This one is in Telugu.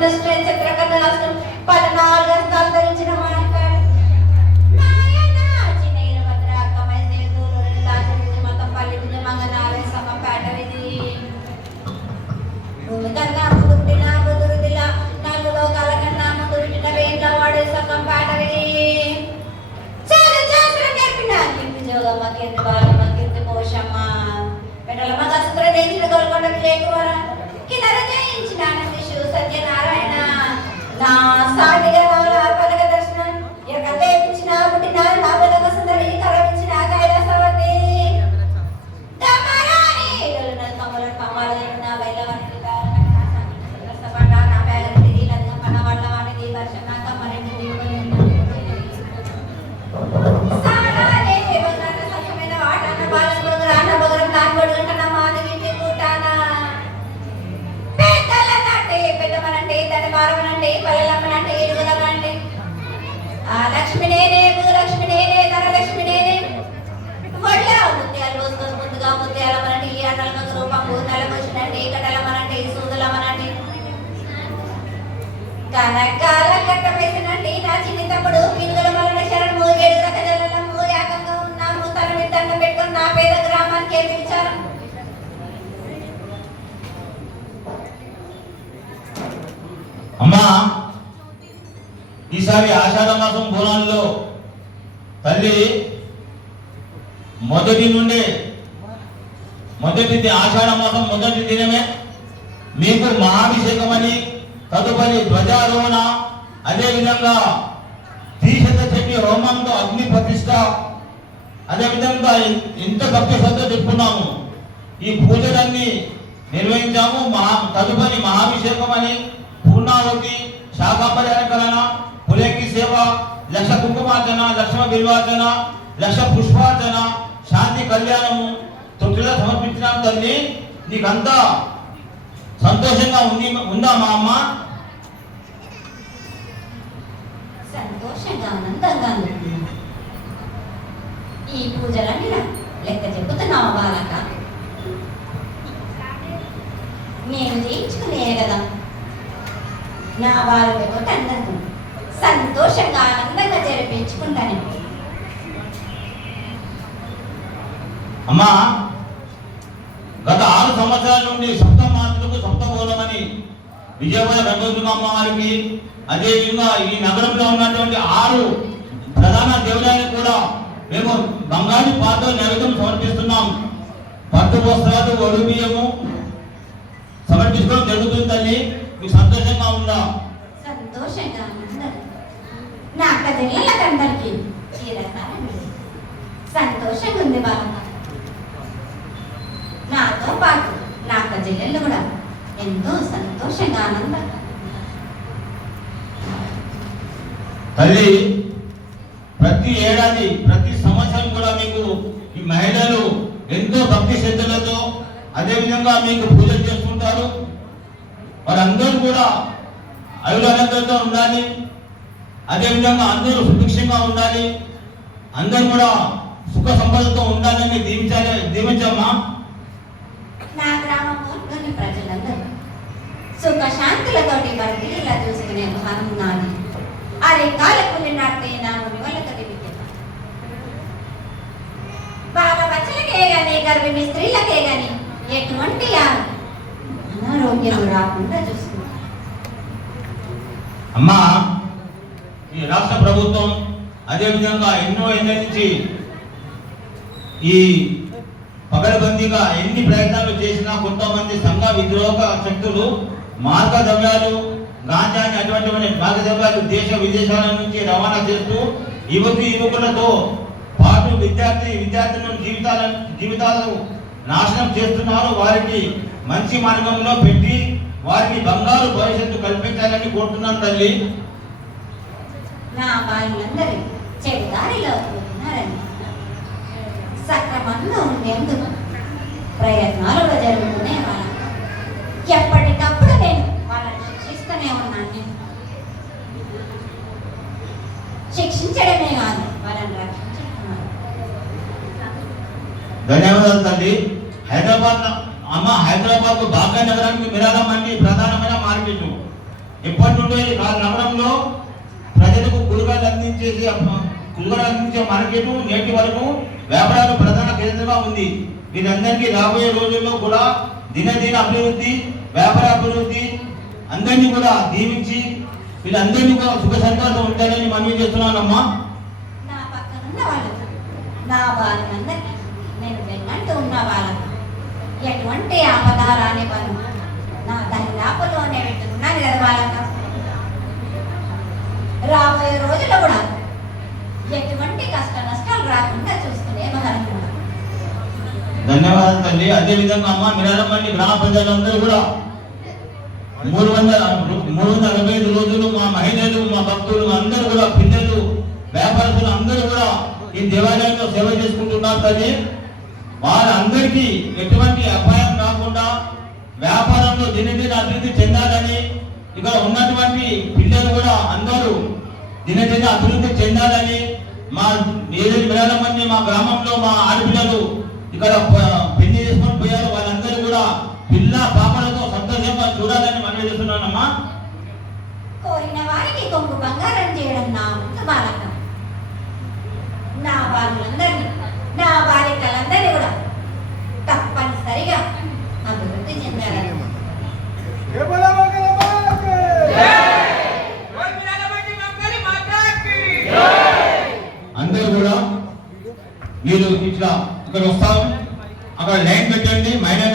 చిత్రకథ 14 హస్తాలు ధరించిన సత్యనారాయణ నా సాటిగా పలక దర్శనం ఎక్కడేపించిన పుట్టిన నా వెలక సుందరి కరవించిన కైలాసవతి దమరాని కమల కమల నా బైలవని సపట నా బైలవని దిలన పనవళ్ళవాని ది దర్శన కమలని సారానే బగన సఖమైన వాటన బాలన బగరాన బగరం తాన్ బడుగంట నా మాదివిని కూటానా పెద్దమనంటే ధనమారమనంటే పల్లెలమ్మనంటే ఏడుగులమంటే ఆ లక్ష్మి నేనే భూలక్ష్మి నేనే ధనలక్ష్మి నేనే ఒళ్ళ ముత్యాలు పోసుకొని ముందుగా ముత్యాలమనంటే ఈ అన్నలకు రూపంబు తలకొచ్చినంటే కటలమనంటే సూదులమనంటే కనకాల కట్ట వేసినంటే నా చిన్ని తమ్ముడు పినుగల వలన శరణము ఏడు రకజలము ఏకంగా ఉన్నాము తన దండ పెట్టుకుని నా పేద గ్రామానికి పిలిచారు. అమ్మా, ఈసారి ఆషాఢ మాసం బోనాల్లో తల్లి మొదటి ఆషాఢ మాసం మొదటి దినమే మీకు మహాభిషేకం అని, తదుపరి ధ్వజారోహణ, అదేవిధంగా దీక్షత చెట్టి హోమంతో అగ్ని ప్రతిష్ట, అదేవిధంగా ఎంత భక్తి శ్రద్ధ చెప్పుకున్నాము. ఈ పూజలన్నీ నిర్వహించాము. తదుపరి మహాభిషేకం అని, పూర్ణావతి, శాకాంబరి అలంకరణ, పులేకి సేవ, లక్ష కుంకుమార్చన, లక్ష్మ బిల్వార్చన, లక్ష పుష్పార్చన, శాంతి కళ్యాణము తొట్టిలో సమర్పించినాం. తల్లి నీకంతా సంతోషంగా ఉందా మా అమ్మ? సంతోషంగా ఆనందంగా ఈ పూజలన్నీ లెక్క చెప్పుతున్నావా బాలక? నేను చేయించుకునే కదా నా వాళ్ళతో అందరూ సంతోషంగా ఆనందంగా జరిపించుకుంటాను. అమ్మా, గత 6 సంవత్సరాల నుండి సప్తమాతృకు సప్తమూలమని విజయవాడ వెంకటదుర్గ అమ్మవారికి, అదేవిధంగా ఈ నగరంలో ఉన్నటువంటి 6 ప్రధాన దేవాలయాలకు కూడా మేము బంగారు పాత్రలు నైవేద్యం సమర్పిస్తున్నాం. పట్టు వస్త్రాలు, వడు బియ్యము సమర్పించుకోవడం జరుగుతుంది. తల్లి మీకు సంతోషంగా ఉందా? సంతోషంగా నా అక్కజల్లకందరికి సంతోషంగా ఉంది బాలక. నాతో పాటు నా అక్కజల్లెళ్ళు కూడా ఎంతో సంతోషంగా ఆనందంగా. తల్లి ప్రతి ఏడాది ప్రతి సంవత్సరం కూడా మీకు ఈ మహిళలు ఎంతో భక్తి శ్రద్ధలతో అదేవిధంగా మీకు పూజలు చేసుకుంటారు. వారందరూ కూడా ఆయురారోగ్యంతో ఉండాలి, అదేవిధంగా అందరూ సుభిక్షంగా ఉండాలి, అందరూ కూడా సుఖ సంపదతో ఉండాలని దీవించమ్మా. నా గ్రామంలోని ప్రజలందరూ సుఖ శాంతులతోటి వారికి ఇలా చూసుకునే భారం నాది. అరే కాలకుని నాటే నాముని వాళ్ళకి బాగా బచ్చలకే గాని గర్భిణీ స్త్రీలకే గాని ఎటువంటి అనారోగ్యం రాకుండా చూసుకుంటాం. అమ్మా, ఈ రాష్ట్ర ప్రభుత్వం అదేవిధంగా ఎన్నో ఏళ్ళ నుంచి ఈ పగడబందీగా ఎన్ని ప్రయత్నాలు చేసినా కొంతమంది సంఘ విద్రోహ శక్తులు మార్గద్రవ్యాలు, గాంజాని అటువంటి మార్గద్రవ్యాలు దేశ విదేశాల నుంచి రవాణా చేస్తూ యువకులతో పాటు విద్యార్థులను జీవితాలను నాశనం చేస్తున్నారు. వారికి మంచి మార్గంలో పెట్టి వారికి బంగారు భవిష్యత్తు కల్పించాలని కోరుతున్నాను తల్లి. నా వాళ్ళందరూ చెడుదారిలో ఉన్నారని సక్రమంగా ఉండేందుకు ప్రయత్నాలు జరుగుతూనే వాళ్ళ ఎప్పటికప్పుడు నేను వాళ్ళని శిక్షిస్తూనే ఉన్నాను. శిక్షించడమే కాదు, వాళ్ళని రక్షించడం. ధన్యవాదాలు తల్లి. హైదరాబాద్ బాగా నగరానికి మిరాల మండి ప్రధానమైన మార్కెట్. ఎప్పటి నుండో ఈ నగరంలో ప్రజలకు కూరగాయలు అందించే మార్కెట్ నేటి వరకు వ్యాపారాలు ప్రధాన కేంద్రంగా ఉంది. వీరందరికీ రాబోయే రోజుల్లో కూడా దినదిన అభివృద్ధి, వ్యాపార అభివృద్ధి అందరినీ కూడా దీవించి వీళ్ళందరినీ కూడా సుఖ సంతోషం ఉంటారని మనవి చేస్తున్నానమ్మా. నా పక్కన ఉన్న వాళ్ళకు, నా వాళ్ళందరికీ నేను వెన్నంటూ ఉన్న వాళ్ళకు ఎటువంటి ఆపద రాని వాళ్ళు నా దరిదాపుల్లోనే పెట్టుకున్నాను కదా వాళ్ళకు. రాబోయే రోజుల్లో కూడా ఎటువంటి కష్ట నష్టాలు రాకుండా చూసుకునే మహారాజు. ధన్యవాదాలు తల్లి. అదేవిధంగా అమ్మ మిరాలమ్మండి గ్రామ ప్రజలందరూ కూడా 365 రోజులు మా మహిళలు, మా భక్తులు అందరూ కూడా, పిల్లలు, వ్యాపారస్తులు అందరూ కూడా ఈ దేవాలయంలో సేవ చేసుకుంటున్నారు తల్లి. వారందరికీ ఎటువంటి అపాయం రాకుండా వ్యాపారంలో దినదిన అభివృద్ధి చెందాలని, ఇక్కడ ఉన్నటువంటి పిల్లలు కూడా అందరూ దినదిన అభివృద్ధి చెందాలని, మా ఏదైతే మిరాలమ్మని మా గ్రామంలో మా ఆడపిల్లలు ఇక్కడ పెళ్లి చేసుకొని పోయారు వాళ్ళందరూ కూడా పిల్ల పాపలతో సంతోషంగా చూడాలని మనం చేస్తున్నానమ్మా. కోరిన వారికి కొంగు బంగారం చేయడం నా వంతు బాలకం. నా వాళ్ళందరినీ, నా బాలికలందరినీ కూడా తప్పనిసరిగా అభివృద్ధి చెందాలని. అందరూ కూడా మీరు ఇట్లా ఇక్కడ వస్తాం, అక్కడ లైన్ పెట్టండి. మహిళా